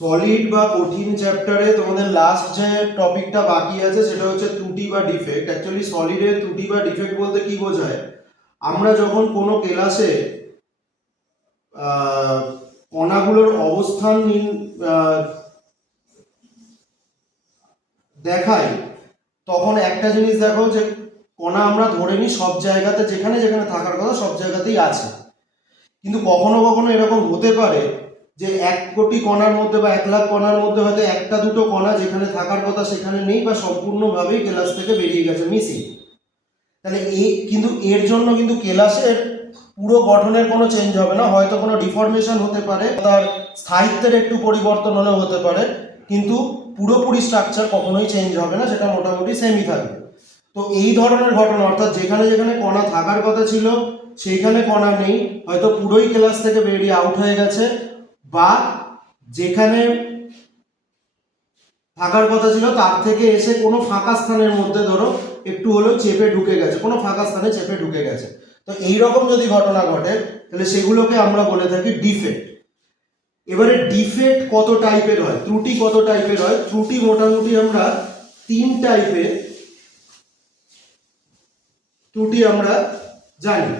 Solid বা কঠিন চ্যাপ্টারে তোমাদের লাস্ট যে টপিকটা বাকি আছে সেটা হচ্ছে ত্রুটি বা ডিফেক্ট। অ্যাকচুয়ালি সলিডের ত্রুটি বা ডিফেক্ট বলতে কি বোঝায়, আমরা যখন কোনো ক্লাসে কণাগুলোর অবস্থান দেখাই, তখন একটা জিনিস দেখো যে কণা আমরা ধরে নিই সব জায়গাতে, যেখানে যেখানে থাকার কথা সব জায়গাতেই আছে। কিন্তু কখনো কখনো এরকম হতে পারে যে 1 কোটি কণার মধ্যে বা 1 লাখ কণার মধ্যে হয়তো একটা দুটো কণা যেখানে থাকার কথা সেখানে নেই, বা সম্পূর্ণভাবেই ক্লাস থেকে বেরিয়ে গেছে, মিসিং। তাহলে কিন্তু এর জন্য কিন্তু ক্লাসের পুরো গঠনের কোনো চেঞ্জ হবে না, হয়তো কোনো ডিফরমেশন হতে পারে, তার স্থায়িত্বের একটু পরিবর্তন হলেও হতে পারে, কিন্তু পুরোপুরি স্ট্রাকচার কখনোই চেঞ্জ হবে না, সেটা মোটামুটি সেমই থাকবে। তো এই ধরনের ঘটনা, অর্থাৎ যেখানে যেখানে কণা থাকার কথা ছিল সেইখানে কণা নেই, হয়তো পুরোই ক্লাস থেকে বেরিয়ে আউট হয়ে গেছে, বা যেখানে থাকার কথা ছিল তার থেকে এসে কোনো ফাঁকা স্থানের মধ্যে ধরো একটু হলেও চেপে ঢুকে গেছে, কোনো ফাঁকা স্থানে চেপে ঢুকে গেছে। তো এইরকম যদি ঘটনা ঘটে তাহলে সেগুলোকে আমরা বলে থাকি ডিফেক্ট। এবারে ডিফেক্ট কত টাইপের হয়, ত্রুটি কত টাইপের হয়? ত্রুটি মোটামুটি আমরা 3 টাইপের ত্রুটি আমরা জানি।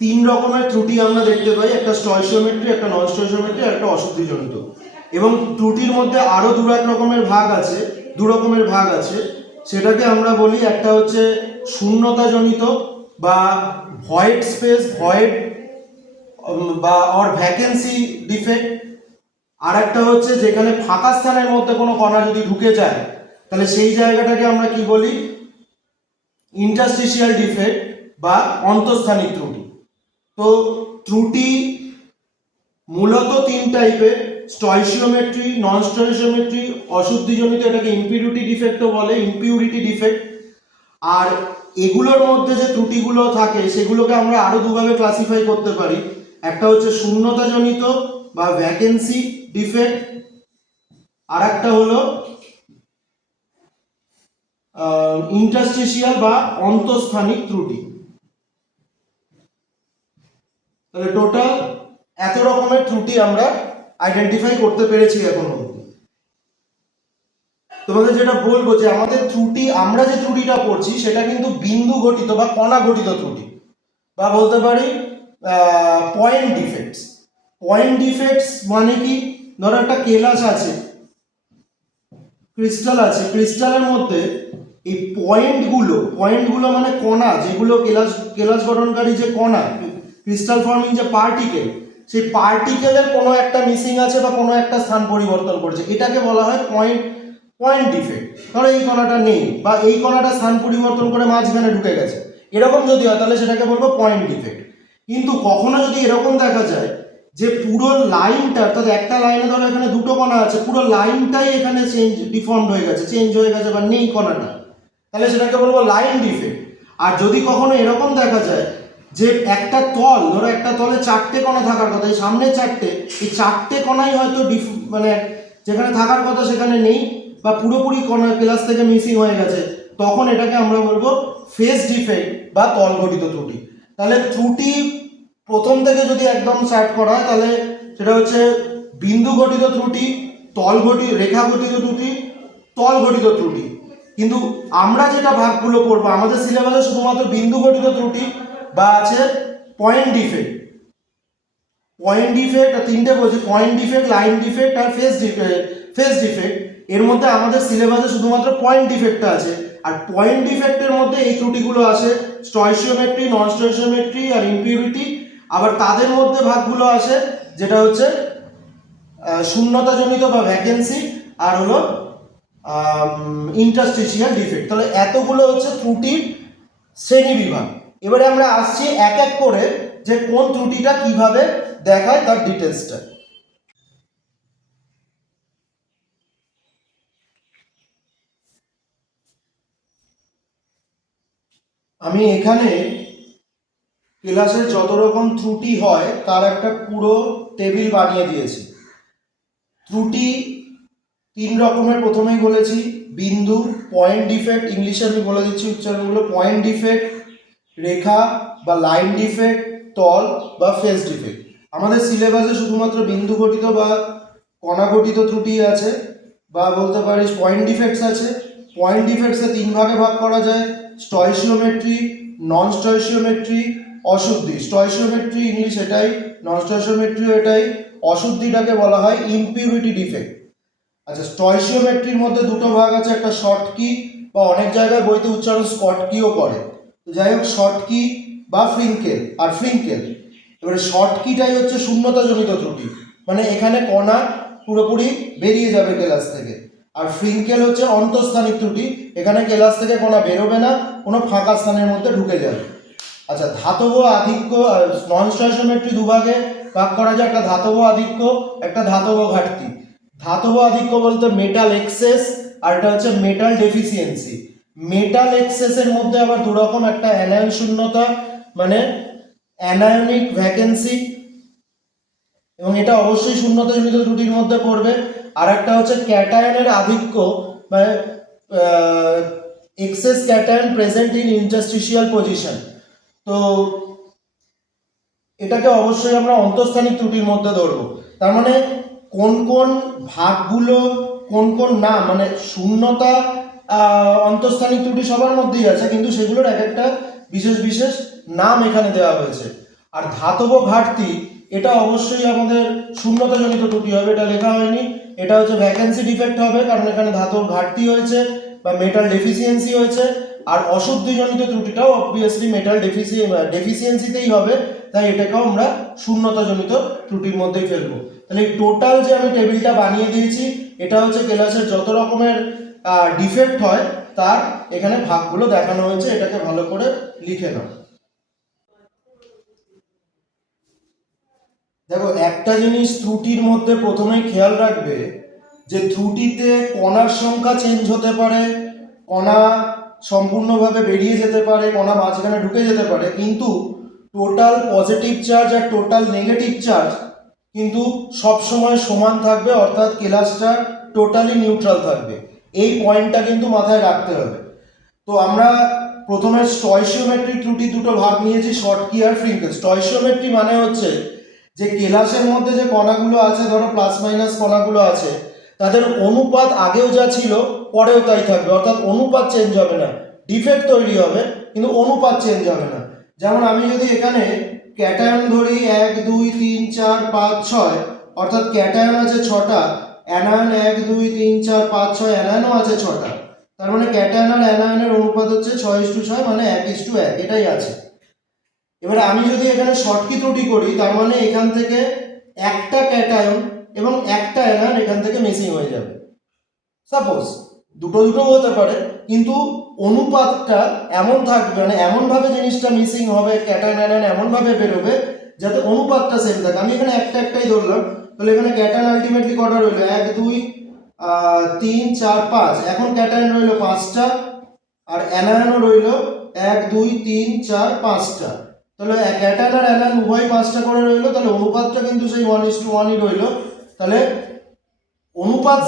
3 রকমের ত্রুটি আমরা দেখতে পাই, একটা স্টয়চিওমেট্রি, একটা নন স্টয়চিওমেট্রি, আর একটা অশুদ্ধিজনিত। এবং ত্রুটির মধ্যে আরো দু রকমের ভাগ আছে, সেটাকে আমরা বলি, একটা হচ্ছে শূন্যতাজনিত বা ভয়েড স্পেস, ভয়েড বা অর ভ্যাকেন্সি ডিফেক্ট। আর একটা হচ্ছে যেখানে ফাঁকা স্থানের মধ্যে কোনো কণা যদি ঢুকে যায় তাহলে সেই জায়গাটাকে আমরা কি বলি, ইন্টারস্টিশিয়াল ডিফেক্ট বা অন্তঃস্থানিক ত্রুটি। তো ত্রুটি মূলত 3 টাইপের, স্টয়চিওমেট্রি, নন স্টয়চিওমেট্রি, অশুদ্ধিজনিত, এটাকে ইম্পিউরিটি ডিফেক্টও বলে, ইম্পিউরিটি ডিফেক্ট। আর এগুলোর মধ্যে যে ত্রুটিগুলো থাকে সেগুলোকে আমরা আরো দুভাবে ক্লাসিফাই করতে পারি। একটা হচ্ছে শূন্যতাজনিত বা ভ্যাকেন্সি ডিফেক্ট, আর একটা হলো ইন্টারস্টিশিয়াল বা অন্তঃস্থানিক ত্রুটি। তাহলে টোটাল এত রকমের ত্রুটি আমরা আইডেন্টিফাই করতে পেরেছি এখনো অবধি। তোমাদের যেটা বলবো যে আমাদের ত্রুটি, আমরা যে ত্রুটিটা পড়ছি সেটা কিন্তু বিন্দু ঘটিত বা কণা ঘটিত ত্রুটি, বা বলতে পারি পয়েন্ট ডিফেক্টস। পয়েন্ট ডিফেক্টস মানে কি, ধরো একটা কেলাস আছে, ক্রিস্টাল আছে, ক্রিস্টালের মধ্যে এই পয়েন্টগুলো মানে কণা, যেগুলো কেলাস গঠনকারী যে কণা, ক্রিস্টাল ফর্মিং যে পার্টিকেল, সেই পার্টিকেলের কোনো একটা মিসিং আছে বা কোনো একটা স্থান পরিবর্তন করেছে, এটাকে বলা হয় পয়েন্ট ডিফেক্ট। ধরো এই কণাটা নেই, বা এই কণাটা স্থান পরিবর্তন করে মাঝখানে ঢুকে গেছে, এরকম যদি হয় তাহলে সেটাকে বলবো পয়েন্ট ডিফেক্ট। কিন্তু কখনো যদি এরকম দেখা যায় যে পুরো লাইনটা, অর্থাৎ একটা লাইনে ধরো এখানে দুটো কণা আছে, পুরো লাইনটাই এখানে ডিফর্মড হয়ে গেছে, চেঞ্জ হয়ে গেছে, বা নেই কণাটা, তাহলে সেটাকে বলবো লাইন ডিফেক্ট। আর যদি কখনো এরকম দেখা যায় যে একটা তল, ধরো একটা তলে 4টে কণা থাকার কথা, এই সামনে 4টে, এই 4টে কণাই হয়তো মানে যেখানে থাকার কথা সেখানে নেই, বা পুরোপুরি কণা ক্লাস থেকে মিসিং হয়ে গেছে, তখন এটাকে আমরা বলবো ফেস ডিফেক্ট বা তল ঘটিত ত্রুটি। তাহলে ত্রুটি প্রথম থেকে যদি একদম স্টার্ট করা হয় তাহলে সেটা হচ্ছে বিন্দু ঘটিত ত্রুটি, রেখা ঘটিত ত্রুটি, তল ঘটিত ত্রুটি। কিন্তু আমরা যেটা ভাগগুলো পড়বো, আমাদের সিলেবাসে শুধুমাত্র বিন্দু ঘটিত ত্রুটি বা আছে পয়েন্ট ডিফেক্ট। পয়েন্ট ডিফেক্ট 3টে বলছি, পয়েন্ট ডিফেক্ট, লাইন ডিফেক্ট আর ফেস ডিফেক্ট। এর মধ্যে আমাদের সিলেবাসে শুধুমাত্র পয়েন্ট ডিফেক্টটা আছে। আর পয়েন্ট ডিফেক্টের মধ্যে এই ত্রুটিগুলো আসে স্টয়চিওমেট্রি, নন স্টয়চিওমেট্রি আর ইম্পিউরিটি। আবার তাদের মধ্যে ভাগগুলো আসে যেটা হচ্ছে শূন্যতাজনিত বা ভ্যাকেন্সি, আর হলো ইন্টারস্টিশিয়াল ডিফেক্ট। তাহলে এতগুলো হচ্ছে ত্রুটির শ্রেণী বিভাগ। এবারে আমরা আসছি এক এক করে যে কোন ত্রুটিটা কিভাবে দেখায় তার ডিটেলসটা। আমি এখানে ক্লাসের যত রকম ত্রুটি হয় তার একটা পুরো টেবিল বানিয়ে দিয়েছি। ত্রুটি 3 রকমের, প্রথমেই বলেছি বিন্দু, পয়েন্ট ডিফেক্ট, ইংলিশে আমি বলে দিচ্ছি উচ্চারণগুলো, পয়েন্ট ডিফেক্ট, রেখা বা লাইন ডিফেক্ট, তল বা ফেস ডিফেক্ট। আমাদের সিলেবাসে শুধুমাত্র বিন্দু ঘটিত বা কণা গঠিত ত্রুটি আছে, বা বলতে পারিস পয়েন্ট ডিফেক্টস আছে। পয়েন্ট ডিফেক্টসে 3 ভাগে ভাগ করা যায়, স্টয়চিওমেট্রি, নন স্টয়চিওমেট্রি, অশুদ্ধি। স্টয়চিওমেট্রি ইংলিশ এটাই, নন স্টয়চিওমেট্রিও এটাই। অশুদ্ধিটাকে বলা হয় ইমপিউরিটি ডিফেক্ট। আচ্ছা, স্টয়চিওমেট্রির মধ্যে দুটো ভাগ আছে, একটা শর্ট কি বা অনেক জায়গায় বইতে উচ্চারণ স্কট কিও করে, তো যাই হোক শর্ট কি বা ফ্রিঙ্কেল আর ফ্রিঙ্কেল। এবারে শর্ট কিটাই হচ্ছে শূন্যতাজনিত ত্রুটি, মানে এখানে কণা পুরোপুরি বেরিয়ে যাবে কেলাস থেকে। আর ফ্রিঙ্কেল হচ্ছে অন্তঃস্থানিক ত্রুটি, এখানে কেলাস থেকে কণা বেরোবে না, কোনো ফাঁকা স্থানের মধ্যে ঢুকে যাবে। আচ্ছা, ধাতব আধিক্য, নন স্টয়চিওমেট্রি দুভাগে ভাগ করা যায়, একটা ধাতব আধিক্য, একটা ধাতব ঘাটতি। ধাতব আধিক্য বলতে মেটাল এক্সেস, আর এটা হচ্ছে মেটাল ডেফিসিয়েন্সি। মেটাল এক্সেসের মধ্যে আবার দু রকম, একটা অ্যানায়ন শূন্যতা মানে অ্যানায়নিক ভ্যাকেন্সি, এবং এটা অবশ্যই শূন্যতাজনিত ত্রুটির মধ্যে পড়বে। আর একটা হচ্ছে ক্যাটায়নের আধিক্য, মানে excess cation present in interstitial position. তো এটাকে অবশ্যই আমরা অন্তঃস্থানিক ত্রুটির মধ্যে ধরবো। তার মানে কোন কোন ভাগগুলো কোন কোন না, মানে শূন্যতা অন্তঃস্থানিক ত্রুটি সবার মধ্যেই আছে, কিন্তু সেগুলোর এক একটা বিশেষ বিশেষ নাম এখানে দেওয়া হয়েছে। আর ধাতব ঘাটতি, এটা অবশ্যই আমাদের শূন্যতাজনিত ত্রুটি হবে, এটা লেখা হয়নি। এটা হচ্ছে ভ্যাকেন্সি ডিফেক্ট হবে, কারণ এখানে ধাতব ঘাটতি হয়েছে বা মেটাল ডেফিসিয়েন্সি হয়েছে। আর অশুদ্ধিজনিত ত্রুটিটাও অবভিয়াসলি মেটাল ডেফিসিয়েন্সিতেই হবে, তাই এটাকেও আমরা শূন্যতাজনিত ত্রুটির মধ্যেই ফেলবো। তাহলে এই টোটাল যে আমি টেবিলটা বানিয়ে দিয়েছি, এটা হচ্ছে কেলাসের যত রকমের ডিফেক্ট হয় তার এখানে ভাগগুলো দেখানো হয়েছে, এটাকে ভালো করে লিখে নাও। দেখো, একটা জিনিস ত্রুটির মধ্যে প্রথমেই খেয়াল রাখবে যে ত্রুটিতে কণার সংখ্যা চেঞ্জ হতে পারে, কণা সম্পূর্ণভাবে বেরিয়ে যেতে পারে, কণা মাঝখানে ঢুকে যেতে পারে, কিন্তু টোটাল পজিটিভ চার্জ আর টোটাল নেগেটিভ চার্জ কিন্তু সবসময় সমান থাকবে, অর্থাৎ কেলাসটা টোটালি নিউট্রাল থাকবে। এই পয়েন্টটা কিন্তু মাথায় রাখতে হবে। তো আমরা প্রথমে স্টয়চিওমেট্রিক ত্রুটি দুটো ভাগ নিয়েছি, শর্ট কি আর ফ্রিঙ্কেল। স্টয়চিওমেট্রি মানে হচ্ছে যে কেলাসের মধ্যে যে কণাগুলো আছে, ধরো প্লাস মাইনাস কণাগুলো আছে, তাদের অনুপাত আগেও যা ছিল পরেও তাই থাকবে, অর্থাৎ অনুপাত চেঞ্জ হবে না। ডিফেক্ট তৈরি হবে কিন্তু অনুপাত চেঞ্জ হবে না। যেমন আমি যদি এখানে ক্যাটায়ন ধরি 1 2 3 4 5 6, অর্থাৎ ক্যাটায়ন আছে 6টা, অ্যানায়ন 1 2 3 4 5 6, অ্যানায়নও আছে 6টা। তার মানে ক্যাটায়ন আর অ্যানায়নের অনুপাত হচ্ছে 6:6, মানে 1:1, এটাই আছে। এবারে আমি যদি এখানে শর্টকি ত্রুটি করি, তার মানে এখান থেকে একটা ক্যাটায়ন এবং একটা অ্যানায়ন এখান থেকে মিসিং হয়ে যাবে। সাপোজ দুটো হতে পারে, কিন্তু অনুপাতটা এমন থাকবে, মানে এমনভাবে জিনিসটা মিসিং হবে, ক্যাটায়ন অ্যানায়ন এমনভাবে বেরোবে যাতে অনুপাতটা সেম থাকে। আমি এখানে একটাই ধরলাম, তাহলে এখানে ক্যাটায়ন আলটিমেটলি কটা রইলো, 1 2 3 4 5। এখন ক্যাটায়ন রইলো 5টা আর অ্যানায়নও রইলো 1 2 3 4 5টা। তাহলে ক্যাটায়ন আর অ্যানায়ন উভয় 5টা করে রইলো, তাহলে অনুপাতটা কিন্তু সেই 1:1ই রইলো। তাহলে অনুপাত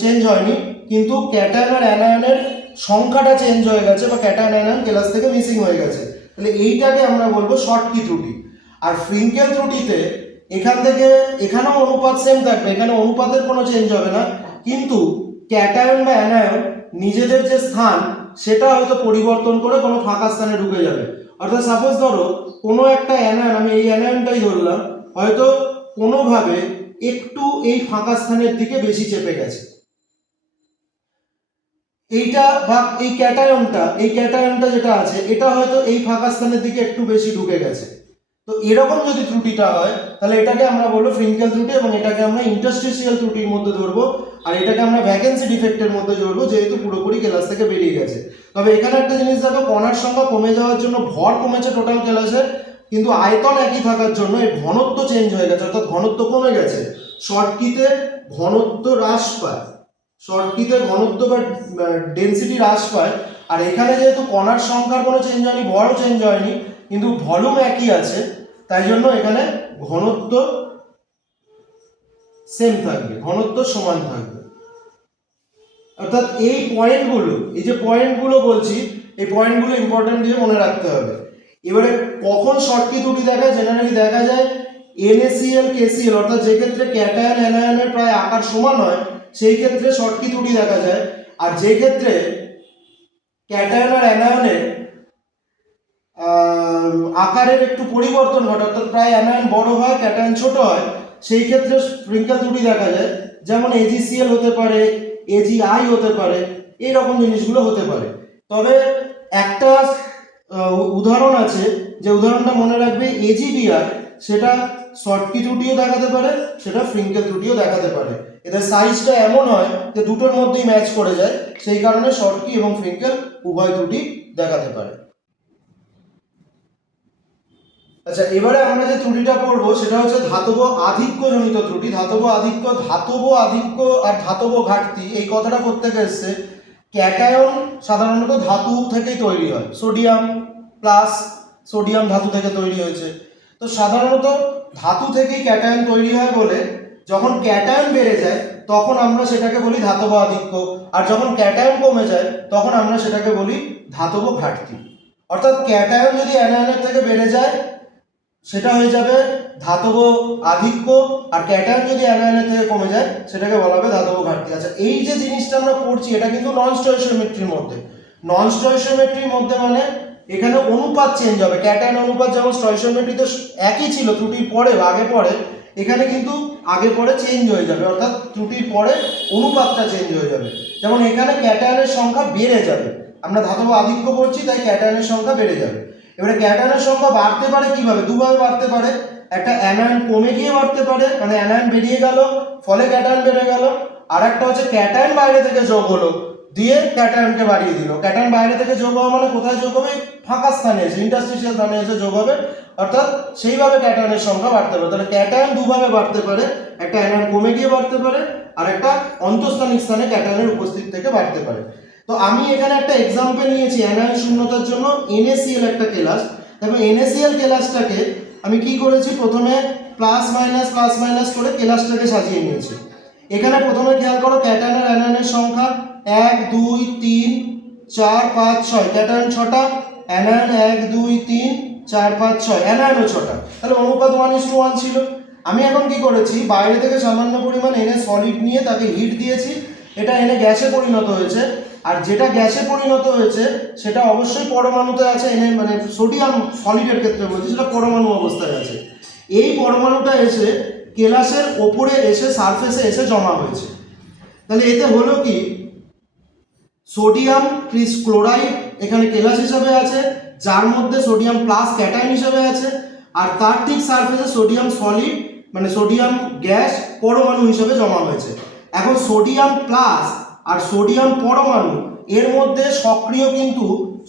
চেঞ্জ হয়নি, কিন্তু ক্যাটায়ন আর অ্যানায়নের সংখ্যাটা চেঞ্জ হয়ে গেছে, বা ক্যাটায়ন অ্যানায়ন কেলাস থেকে মিসিং হয়ে গেছে। তাহলে এইটাকে আমরা বলবো শর্টকি ত্রুটি। আর ফ্রিঙ্কেল ত্রুটিতে এখান থেকে এখানেও অনুপাত সেম থাকবে, এখানে অনুপাতের কোনো চেঞ্জ হবে না, কিন্তু ক্যাটায়ন বা অ্যানায়ন নিজেদের যে স্থান সেটা হয়তো পরিবর্তন করে কোনো ফাঁকা স্থানে ঢুকে যাবে। অর্থাৎ সাপোজ ধরো কোনো একটা অ্যানায়ন, আমি এই অ্যানায়নটাই ধরলাম, হয়তো কোনোভাবে একটু এই ফাঁকা স্থানের দিকে বেশি চেপে গেছে, এইটা বা এই ক্যাটায়নটা যেটা আছে এটা হয়তো এই ফাঁকা স্থানের দিকে একটু বেশি ঢুকে গেছে। তো এরকম যদি ত্রুটিটা হয়, তাহলে এটাকে আমরা বলবো ফ্রিঙ্কেল ত্রুটি, এবং এটাকে আমরা ইন্টারস্টিশিয়াল ত্রুটির মধ্যে ধরবো। আর এটাকে আমরা ভ্যাকেন্সি ডিফেক্টের মধ্যে ধরবো, যেহেতু পুরোপুরি কেলাস থেকে বেরিয়ে গেছে। তবে এখানে একটা জিনিস দেখো, কণার সংখ্যা কমে যাওয়ার জন্য ভর কমেছে টোটাল কেলাসের, কিন্তু আয়তন একই থাকার জন্য এই ঘনত্ব চেঞ্জ হয়ে গেছে, অর্থাৎ ঘনত্ব কমে গেছে। শর্টকিতে ঘনত্ব হ্রাস পায়, শর্টকিতে ঘনত্ব বা ডেনসিটি হ্রাস পায়। আর এখানে যেহেতু কণার সংখ্যার কোনো চেঞ্জ হয়নি, ভরও চেঞ্জ হয়নি, কিন্তু ভলিউম একই আছে, তাই জন্য এখানে ঘনত্ব সেম থাকবে, ঘনত্ব সমান থাকবে। অর্থাৎ এই পয়েন্টগুলো, এই যে পয়েন্টগুলো বলছি, এই পয়েন্টগুলো ইম্পর্টেন্ট দিয়ে মনে রাখতে হবে। এবারে কখন শর্টকি ত্রুটি দেখা যায়? জেনারেলি দেখা যায় NaCl KCl, অর্থাৎ যে ক্ষেত্রে ক্যাটায়ন অ্যানায়নের প্রায় আকার সমান হয় সেই ক্ষেত্রে শর্টকি ত্রুটি দেখা যায়। আর যে ক্ষেত্রে ক্যাটায়ন আর অ্যানায়নের আকারের একটু পরিবর্তন ঘটে, অর্থাৎ প্রায় অ্যানায়ন বড় হয় ক্যাটায়ন ছোট হয়, সেই ক্ষেত্রে স্প্রিঙ্কেল ত্রুটি দেখা যায়। যেমন AgCl হতে পারে, AgI হতে পারে, এইরকম জিনিসগুলো হতে পারে। তবে একটা উদাহরণ আছে, যে উদাহরণটা মনে রাখবে, AgBr, সেটা শর্টকি ত্রুটিও দেখাতে পারে, সেটা স্প্রিঙ্কেল ত্রুটিও দেখাতে পারে। এদের সাইজটা এমন হয় যে দুটোর মধ্যেই ম্যাচ করে যায়, সেই কারণে শর্টকি এবং স্প্রিঙ্কেল উভয় ত্রুটি দেখাতে পারে। আচ্ছা, এবারে আমরা যে ত্রুটিটা পড়বো সেটা হচ্ছে ধাতব আধিক্যজনিত ত্রুটি। ধাতব আধিক্য আর ধাতব ঘাটতি, এই কথাটা কোত্থেকে এসছে? ক্যাটায়ন সাধারণত ধাতু থেকেই তৈরি হয়, সোডিয়াম প্লাস সোডিয়াম ধাতু থেকে তৈরি হয়েছে। তো সাধারণত ধাতু থেকেই ক্যাটায়ন তৈরি হয় বলে যখন ক্যাটায়ন বেড়ে যায় তখন আমরা সেটাকে বলি ধাতব আধিক্য, আর যখন ক্যাটায়ন কমে যায় তখন আমরা সেটাকে বলি ধাতব ঘাটতি। অর্থাৎ ক্যাটায়ন যদি অ্যানায়নের থেকে বেড়ে যায় সেটা হয়ে যাবে ধাতব আধিক্য, আর ক্যাটায়ন যদি অ্যানায়নের থেকে কমে যায় সেটাকে বলা হবে ধাতব ঘাটতি। আচ্ছা, এই যে জিনিসটা আমরা পড়ছি এটা কিন্তু নন স্টয়কিওমেট্রির মধ্যে। নন স্টয়কিওমেট্রির মধ্যে মানে এখানে অনুপাত চেঞ্জ হবে। ক্যাটায়ন অনুপাত যেমন স্টয়কিওমেট্রিতে একই ছিল, ত্রুটির পরে বা আগে পরে, এখানে কিন্তু আগে পরে চেঞ্জ হয়ে যাবে, অর্থাৎ ত্রুটির পরে অনুপাতটা চেঞ্জ হয়ে যাবে। যেমন এখানে ক্যাটায়নের সংখ্যা বেড়ে যাবে, আমরা ধাতব আধিক্য পড়ছি তাই ক্যাটায়নের সংখ্যা বেড়ে যাবে। এবারে ক্যাটায়নের সংখ্যা বাড়তে পারে কিভাবে? দুভাবে বাড়তে পারে। একটা অ্যানায়ন কমে গিয়ে বাড়তে পারে, মানে অ্যানায়ন বেরিয়ে গেল ফলে ক্যাটায়ন বেড়ে গেল। আর একটা হচ্ছে ক্যাটায়ন বাইরে থেকে যোগ হলো দিয়ে ক্যাটায়নকে বাড়িয়ে দিল। ক্যাটায়ন বাইরে থেকে যোগ হওয়া মানে কোথায় যোগ হবে? ফাঁকা স্থানে এসে, ইন্টারস্টিশিয়াল স্থানে এসে যোগ হবে, অর্থাৎ সেইভাবে ক্যাটায়নের সংখ্যা বাড়তে পারে। তাহলে ক্যাটায়ন দুভাবে বাড়তে পারে, একটা অ্যানায়ন কমে গিয়ে বাড়তে পারে, আর একটা অন্তঃস্থানিক স্থানে ক্যাটায়নের উপস্থিত থেকে বাড়তে পারে। তো আমি এখানে একটা এক্সাম্পল নিয়েছি অ্যানায়ন শূন্যতার জন্য, NaCl একটা কেলাস। দেখো NaCl কেলাসটাকে আমি কি করেছি, প্রথমে প্লাস মাইনাস করে কেলাসটাকে সাজিয়ে নিয়েছি। এখানে প্রথমে খেয়াল করো ক্যাটায়ন আর অ্যানায়নের সংখ্যা 1 2 3 4 5 6, ক্যাটায়ন 6টা, অ্যানায়ন 1 2 3 4 5 6, অ্যানায়নও 6টা, তাহলে অনুপাত 1:1 ছিল। আমি এখন কি করেছি, বাইরে থেকে সামান্য পরিমাণ Na সলিড নিয়ে তাকে হিট দিয়েছি, এটা Na গ্যাসে পরিণত হয়েছে। আর যেটা গ্যাসে পরিণত হয়েছে সেটা অবশ্যই পরমাণুতে আছে, মানে সোডিয়াম সলিডের ক্ষেত্রে বলছি, সেটা পরমাণু অবস্থায় আছে। এই পরমাণুটা এসে কেলাসের ওপরে এসে সারফেসে এসে জমা হয়েছে। তাহলে এতে হলো কি, সোডিয়াম ক্লোরাইড এখানে কেলাস হিসাবে আছে, যার মধ্যে সোডিয়াম প্লাস ক্যাটায়ন হিসাবে আছে, আর তার ঠিক সারফেসে সোডিয়াম সলিড মানে সোডিয়াম গ্যাস পরমাণু হিসাবে জমা হয়েছে। এখন সোডিয়াম প্লাস আর সোডিয়াম পরমাণু এর মধ্যে সক্রিয় কিন্তু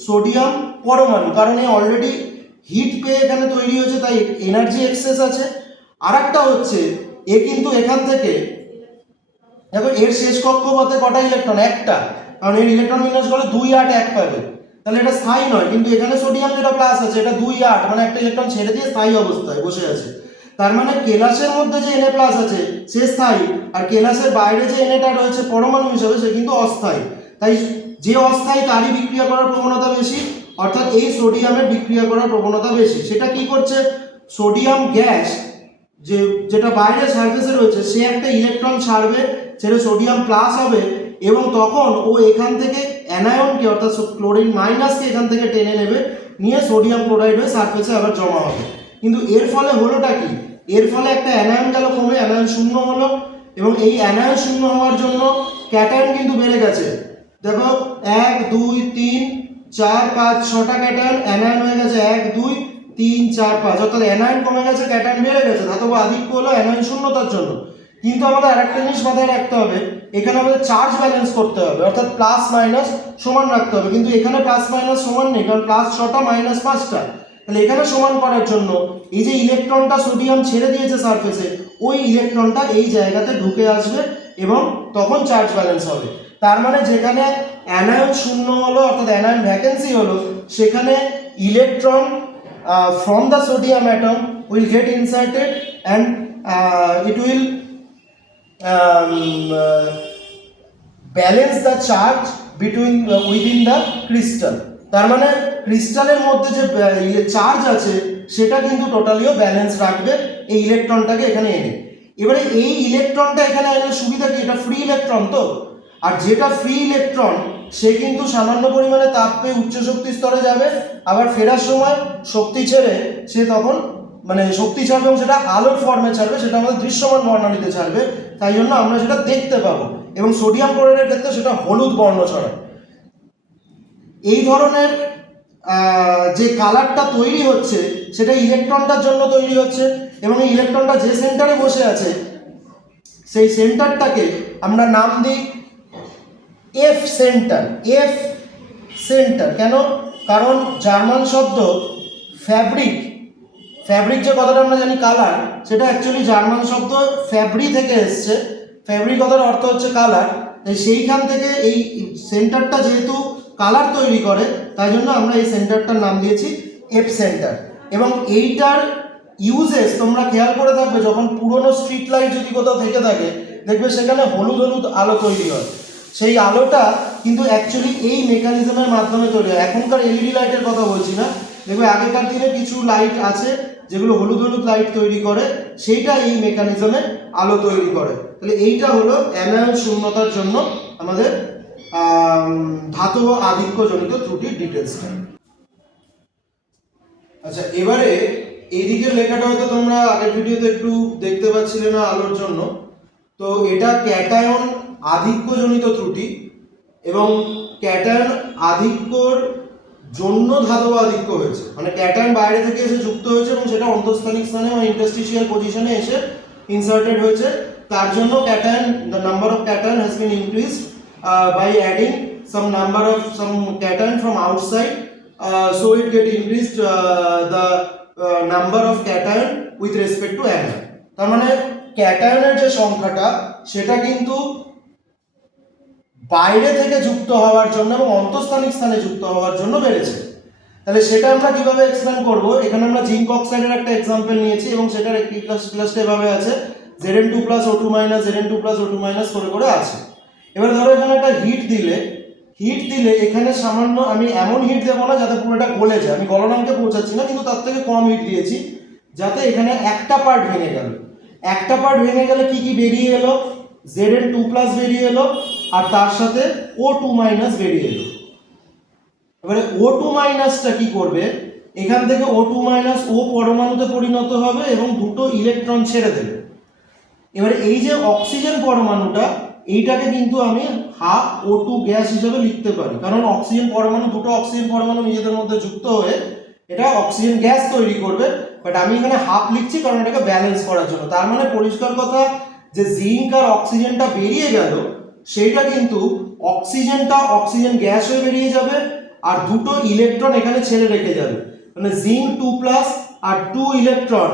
সোডিয়াম পরমাণু, কারণ এ অলরেডি হিট পেয়ে এখানে তৈরি হয়েছে তাই এনার্জি এক্সেস আছে। আর একটা হচ্ছে এ কিন্তু এখান থেকে দেখো এর শেষ কক্ষপথে কটা ইলেকট্রন? একটা, কারণ এর ইলেকট্রন বিন্যাস করলে 2 8 1 পাবে, তাহলে এটা স্থায়ী নয়। কিন্তু এখানে সোডিয়াম যেটা প্লাস আছে এটা 2 8, মানে একটা ইলেকট্রন ছেড়ে দিয়ে স্থায়ী অবস্থায় বসে আছে। তার মানে কেলাসের মধ্যে যে Na প্লাস আছে সে স্থায়ী, আর কেলাসের বাইরে যে Naটা রয়েছে পরমাণু হিসাবে সে কিন্তু অস্থায়ী। তাই যে অস্থায়ী তারই বিক্রিয়া করার প্রবণতা বেশি, অর্থাৎ এই সোডিয়ামের বিক্রিয়া করার প্রবণতা বেশি। সেটা কি করছে, সোডিয়াম গ্যাস যেটা বাইরে সারফেসে রয়েছে সে একটা ইলেকট্রন ছাড়বে, সেটা সোডিয়াম প্লাস হবে, এবং তখন ও এখান থেকে অ্যানায়নকে অর্থাৎ ক্লোরিন মাইনাসকে এখান থেকে টেনে নেবে, নিয়ে সোডিয়াম ক্লোরাইড হয়ে সারফেসে আবার জমা হবে। কিন্তু এর ফলে হলোটা কি, এর ফলে একটা অ্যানায়ন গেল কমে, অ্যানায়ন শূন্য হলো, এবং এই অ্যানায়ন শূন্য হওয়ার জন্য ক্যাটায়ন কিন্তু বেড়ে গেছে। দেখো 1 2 3 4 5 6টা ক্যাটায়ন, অ্যানায়ন হয়ে গেছে 1 2 3 4 5, অর্থাৎ অ্যানায়ন কমে গেছে ক্যাটায়ন বেড়ে গেছে। ধাতব আধিক্য হলো অ্যানায়ন শূন্যতার জন্য। কিন্তু আমাদের আরেকটা জিনিস মাথায় রাখতে হবে, এখানে আমাদের চার্জ ব্যালেন্স করতে হবে, অর্থাৎ প্লাস মাইনাস সমান রাখতে হবে। কিন্তু এখানে প্লাস মাইনাস সমান নেই, কারণ প্লাস 6টা মাইনাস 5টা। তাহলে এখানে সমান করার জন্য এই যে ইলেকট্রনটা সোডিয়াম ছেড়ে দিয়েছে সারফেসে, ওই ইলেকট্রনটা এই জায়গাতে ঢুকে আসবে এবং তখন চার্জ ব্যালেন্স হবে। তার মানে যেখানে অ্যানায়ন শূন্য হলো অর্থাৎ অ্যানায়ন ভ্যাকেন্সি হলো, সেখানে electron from the sodium atom will get inserted and it will balance the charge between within the crystal. তার মানে ক্রিস্টালের মধ্যে যে চার্জ আছে সেটা কিন্তু টোটালিও ব্যালেন্স রাখবে এই ইলেকট্রনটাকে এখানে এনে। এবারে এই ইলেকট্রনটা এখানে এলে সুবিধা কি, এটা ফ্রি ইলেকট্রন তো, আর যেটা ফ্রি ইলেকট্রন সে কিন্তু সামান্য পরিমাণে তাপ পেয়ে উচ্চ শক্তি স্তরে যাবে, আবার ফেরার সময় শক্তি ছেড়ে সে তখন মানে শক্তি ছাড়বে এবং সেটা আলোর ফর্মে ছাড়বে, সেটা আমাদের দৃশ্যমান বর্ণালীতে ছাড়বে, তাই জন্য আমরা সেটা দেখতে পাবো। এবং সোডিয়াম ক্লোরাইডের ক্ষেত্রে সেটা হলুদ বর্ণ ছড়ায়। এই ধরনের যে কালারটা তৈরি হচ্ছে সেটা ইলেকট্রনটার জন্য তৈরি হচ্ছে, এবং এই ইলেকট্রনটা যে সেন্টারে বসে আছে সেই সেন্টারটাকে আমরা নাম দিই এফ সেন্টার। এফ সেন্টার কেন? কারণ জার্মান শব্দ ফ্যাব্রিক, ফ্যাব্রিক যে কথাটা আমরা জানি কালার, সেটা অ্যাকচুয়ালি জার্মান শব্দ ফ্যাব্রি থেকে এসছে। ফ্যাব্রিক কথার অর্থ হচ্ছে কালার, তাই সেইখান থেকে এই সেন্টারটা যেহেতু কালার তৈরি করে তাই জন্য আমরা এই সেন্টারটার নাম দিয়েছি এফ সেন্টার। এবং এইটার ইউজেস তোমরা খেয়াল করে থাকবে, যখন পুরনো স্ট্রিট লাইট যদি কোথাও থেকে থাকে দেখবে সেখানে হলুদ হলুদ আলো তৈরি হয়, সেই আলোটা কিন্তু অ্যাকচুয়ালি এই মেকানিজমের মাধ্যমে তৈরি হয়। এখনকার এলইডি লাইটের কথা বলছি না, দেখবে আগেকার দিনে কিছু লাইট আছে যেগুলো হলুদ হলুদ লাইট তৈরি করে, সেইটা এই মেকানিজমে আলো তৈরি করে। তাহলে এইটা হলো অ্যানায়ন শূন্যতার জন্য আমাদের ধাতব আধিক্যজনিত ত্রুটির ডিটেলসটা। আচ্ছা, এবারে এইদিকের লেখাটা হয়তো তোমরা আগের ভিডিওতে একটু দেখতে পাচ্ছিলে না আলোর জন্য, তো এটা ক্যাটায়ন আধিক্যজনিত ত্রুটি, এবং ক্যাটায়ন আধিক্যর জন্য ধাতব আধিক্য হয়েছে, মানে ক্যাটায়ন বাইরে থেকে এসে যুক্ত হয়েছে এবং সেটা অন্তঃস্থানিক স্থানে বা ইন্টারস্টিশিয়াল পজিশনে এসে ইনসার্টেড হয়েছে, তার জন্য cation the number of cation has been increased by adding some number of some cation from outside, so it get increased the number of cation with respect to anion। তার মানে ক্যাটায়নের যে সংখ্যাটা সেটা কিন্তু বাইরে থেকে যুক্ত হওয়ার জন্য এবং অন্তঃস্থানিক স্থানে যুক্ত হওয়ার জন্য বেড়েছে। তাহলে সেটা আমরা কিভাবে এক্সপ্লেন করব? এখানে আমরা জিঙ্ক অক্সাইডের একটা এক্সাম্পল নিয়েছি এবং সেটার একটি ক্লাসটা এভাবে আছে, Zn2 + O2 - Zn2 + O2 - করে আছে। এবার ধরো এখানে একটা হিট দিলে এখানে সামান্য, আমি এমন হিট দেবো না যাতে পুরোটা গলে যায়, আমি গলনাঙ্কে পৌঁছাচ্ছি না, কিন্তু তার থেকে কম হিট দিয়েছি যাতে এখানে একটা পার্ট ভেঙে গেল। একটা পার্ট ভেঙে গেলে কি কি বেরিয়ে এলো? Zn2+ বেরিয়ে এলো, আর তার সাথে O2 - বেরিয়ে এলো। এবারে O2 টা কি করবে? এখান থেকে O2 - O পরমাণুতে পরিণত হবে এবং দুটো ইলেকট্রন ছেড়ে দেবে। এবারে এই যে অক্সিজেন পরমাণুটা, এইটাকে কিন্তু আমি হাফ O2 গ্যাস হিসেবে লিখতে পারি, কারণ অক্সিজেন পরমাণু, দুটো অক্সিজেন পরমাণু নিজেদের মধ্যে যুক্ত হয়ে এটা অক্সিজেন গ্যাস তৈরি করবে, বাট আমি এখানে হাফ লিখছি কারণ এটাকে ব্যালেন্স করার জন্য। তার মানে পরিষ্কার কথা যে জিঙ্ক আর অক্সিজেনটা বেরিয়ে গেল, সেইটা কিন্তু অক্সিজেন গ্যাস হয়ে বেরিয়ে যাবে, আর দুটো ইলেকট্রন এখানে ছেড়ে রেখে যাবে, মানে জিঙ্ক 2+ আর 2 ইলেকট্রন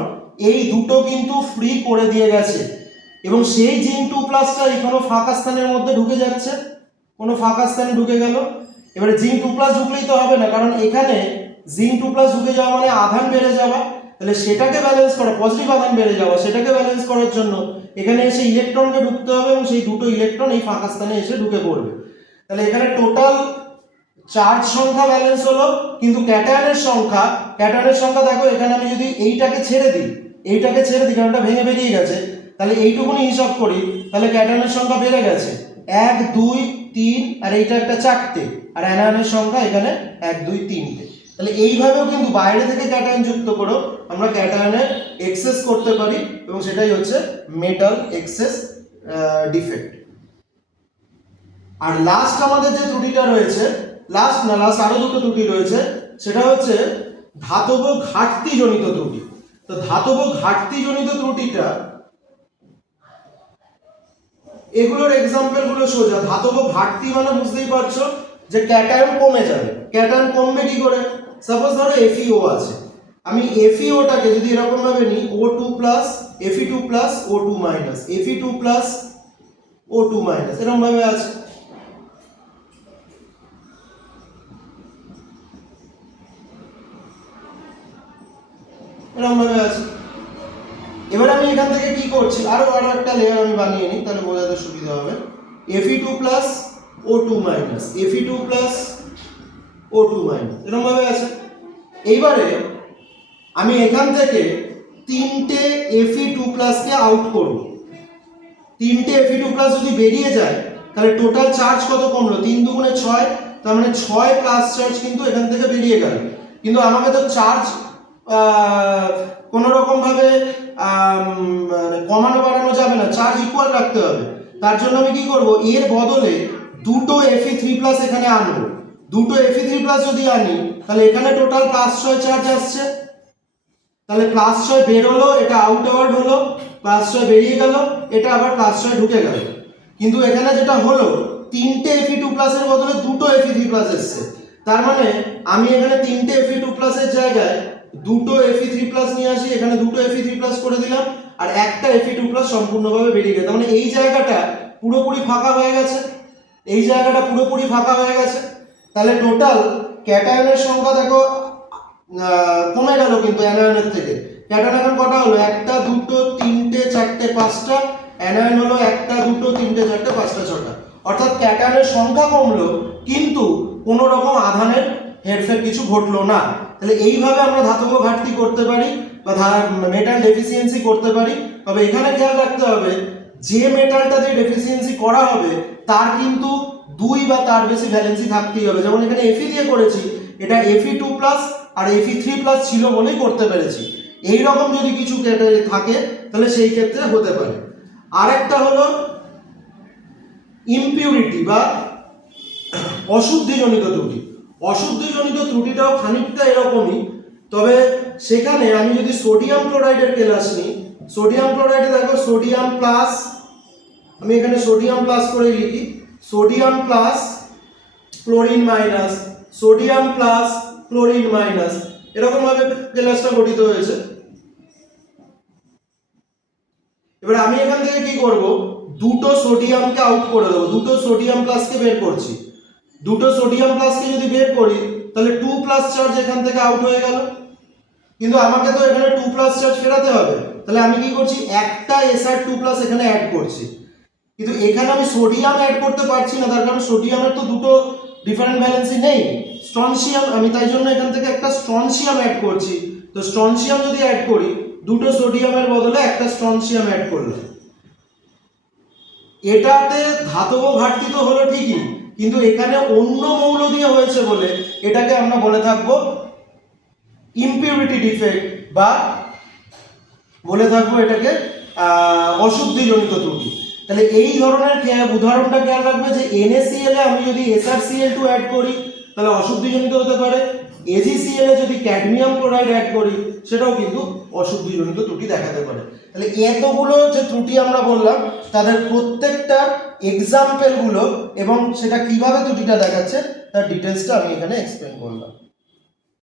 এই দুটো কিন্তু ফ্রি করে দিয়ে গেছে, এবং সেই জিঙ্ক 2+টা এই কোনো ফাঁকা স্থানের মধ্যে ঢুকে যাচ্ছে, কোনো ফাঁকা স্থানে ঢুকে গেল। এবারে জিঙ্ক 2+ ঢুকলেই তো হবে না, কারণ এখানে জিঙ্ক 2+ ঢুকে যাওয়া মানে আধান বেড়ে যাওয়া, তাহলে সেটাকে ব্যালেন্স করা, পজিটিভ আধান বেড়ে যাওয়া, সেটাকে ব্যালেন্স করার জন্য এখানে এসে ইলেকট্রনকে ঢুকতে হবে এবং সেই দুটো ইলেকট্রন এই ফাঁকা স্থানে এসে ঢুকে পড়বে। তাহলে এখানে টোটাল চার্জ সংখ্যা ব্যালেন্স হলো, কিন্তু ক্যাটায়নের সংখ্যা দেখো, এখানে আমি যদি এইটাকে ছেড়ে দিই কারণ এটা ভেঙে বেরিয়ে গেছে, তাহলে এইটুকুনি হিসাব করি, তাহলে ক্যাটায়নের সংখ্যা বেড়ে গেছে 1 2 3, আর এইটা একটা 4টে, আর অ্যানায়নের সংখ্যা এখানে 1 2 3টে। তাহলে এইভাবেও কিন্তু বাইরে থেকে ক্যাটায়ন যুক্ত করেও আমরা ক্যাটায়নের এক্সেস করতে পারি, এবং সেটাই হচ্ছে মেটাল এক্সেস ডিফেক্ট। আর লাস্ট আমাদের যে ত্রুটিটা রয়েছে, লাস্ট আরো দুটো ত্রুটি রয়েছে, সেটা হচ্ছে ধাতব ঘাটতিজনিত ত্রুটি। তো ধাতব ঘাটতিজনিত ত্রুটিটা, এগুলোর এক্সাম্পল গুলো সোজা। ধাতব ঘাটতি মানে বুঝতেই পারছো যে ক্যাটায়ন কমে যাবে। ক্যাটায়ন কমবে কি করে? সাপোজ ধরো FeO আছে, আমি FeO-টাকে যদি এরকম ভাবে নিই, O2+, Fe2+, O2-, Fe2+, O2-, এরকম ভাবে আছে। এরকম ভাবে আছে। এবার আমি এখান থেকে কি করছি, আরো একটা লেয়ার আমি বানিয়ে নিই, তাহলে বোঝাতে সুবিধা হবে। Fe2+, O2-, Fe2+, O2-, এরকম ভাবে আছে। এইবারে আমি এখান থেকে 3টে Fe2+ কে আউট করব, তিনটে Fe2+ যদি বেরিয়ে যায় তাহলে টোটাল চার্জ কত কমলো, 3 দুগুণে 6, তার মানে 6 প্লাস চার্জ কিন্তু এখান থেকে বেরিয়ে গেল। কিন্তু আমাকে তো চার্জ কোনো রকম ভাবে কমানো বাড়ানো যাবে না, চার্জ ইকুয়াল রাখতে হবে। তার জন্য আমি কি করব, এর বদলে দুটো Fe3+ এখানে আনবো। দুটো Fe3+ যদি আনি তাহলে এখানে টোটাল +6 চার্জ আসছে, তাহলে +6 বের হলো, এটা আউটওয়ার্ড হলো, +6 বেরিয়ে গেল, এটা আবার +6 ঢুকে গেল। কিন্তু এখানে যেটা হলো, তিনটে Fe2+ এর বদলে দুটো Fe3+ এসছে। তার মানে আমি এখানে তিনটে Fe2+ এর জায়গায় দুটো Fe3+ নিয়ে আসি, এখানে দুটো Fe3+ করে দিলাম, আর একটা Fe2+ সম্পূর্ণভাবে বেরিয়ে গেছে। মানে এই জায়গাটা পুরোপুরি ফাঁকা হয়ে গেছে, এই জায়গাটা পুরোপুরি ফাঁকা হয়ে গেছে। তাহলে টোটাল ক্যাটায়নের সংখ্যা দেখো কমে গেল কিন্তু অ্যানায়নের থেকে। ক্যাটায়ন এখন কটা হলো, একটা দুটো তিনটে চারটে পাঁচটা, অ্যানায়ন হলো একটা দুটো তিনটে চারটে পাঁচটা ছটা। অর্থাৎ ক্যাটায়নের সংখ্যা কমলো কিন্তু কোনো রকম আধানের হেরফের কিছু ঘটলো না। তাহলে এইভাবে আমরা ধাতব ঘাটতি করতে পারি বা মেটাল ডেফিসিয়েন্সি করতে পারি। তবে এখানে খেয়াল রাখতে হবে, যে মেটালটা দিয়ে ডেফিসিয়েন্সি করা হবে তার কিন্তু 2 বা তার বেশি ভ্যালেন্সি থাকতেই হবে। যেমন এখানে Fe দিয়ে করেছি, এটা Fe2+ আর Fe3+ ছিল বলেই করতে পেরেছি। এই রকম যদি কিছু থাকে তাহলে সেই ক্ষেত্রে হতে পারে। আরেকটা হলো ইমপিউরিটি বা অশুদ্ধিজনিত ত্রুটি। অশুদ্ধিজনিত ত্রুটিটাও খানিকটা এরকমই, তবে সেখানে আমি যদি সোডিয়াম ক্লোরাইডের কেলাস নিই, সোডিয়াম ক্লোরাইডে দেখো সোডিয়াম প্লাস, আমি এখানে সোডিয়াম প্লাস করে লিখি, sodium plus chlorine minus, sodium plus chlorine minus, এরকম ভাবে কেলাসটা গঠিত হয়েছে। এবার আমি এখান থেকে কি করব, দুটো সোডিয়ামকে আউট করে দেবো, দুটো সোডিয়াম প্লাসকে বের করছি। দুটো সোডিয়াম প্লাসকে যদি বের করি তাহলে 2+ চার্জ এখান থেকে আউট হয়ে গেল। কিন্তু আমাকে তো এখানে 2+ চার্জ ফেরাতে হবে, তাহলে আমি কি করছি, একটা Sr2+ এখানে অ্যাড করছি। কিন্তু এখানে আমি সোডিয়াম অ্যাড করতে পারছি না, তার কারণ সোডিয়ামের তো দুটো ডিফারেন্ট ভ্যালেন্সি নেই। স্ট্রনশিয়াম, আমি তাই জন্য এখান থেকে একটা স্ট্রনশিয়াম অ্যাড করছি। তো স্ট্রনশিয়াম যদি অ্যাড করি, দুটো সোডিয়ামের বদলে একটা স্ট্রনশিয়াম অ্যাড করলাম। এটাতে ধাতব ঘাটতি তো হলো ঠিকই, কিন্তু এখানে অন্য মৌল দিয়ে হয়েছে বলে এটাকে আমরা বলে থাকবো ইমপিউরিটি ডিফেক্ট, বা বলে থাকবো এটাকে অশুদ্ধিজনিত ত্রুটি। তাহলে এই ধরনের উদাহরণটা খেয়াল রাখবে যে NaCl এ আমি যদি SrCl2 অ্যাড করি তাহলে অশুদ্ধিজনিত হতে পারে, AgCl এ যদি ক্যাডমিয়াম ক্লোরাইড অ্যাড করি সেটাও কিন্তু অশুদ্ধিজনিত ত্রুটি দেখাতে পারে। তাহলে এতগুলো যে ত্রুটি আমরা বললাম তাদের প্রত্যেকটা এক্সাম্পলগুলো এবং সেটা কিভাবে ত্রুটিটা দেখাচ্ছে তার ডিটেলসটা আমি এখানে এক্সপ্লেন করলাম।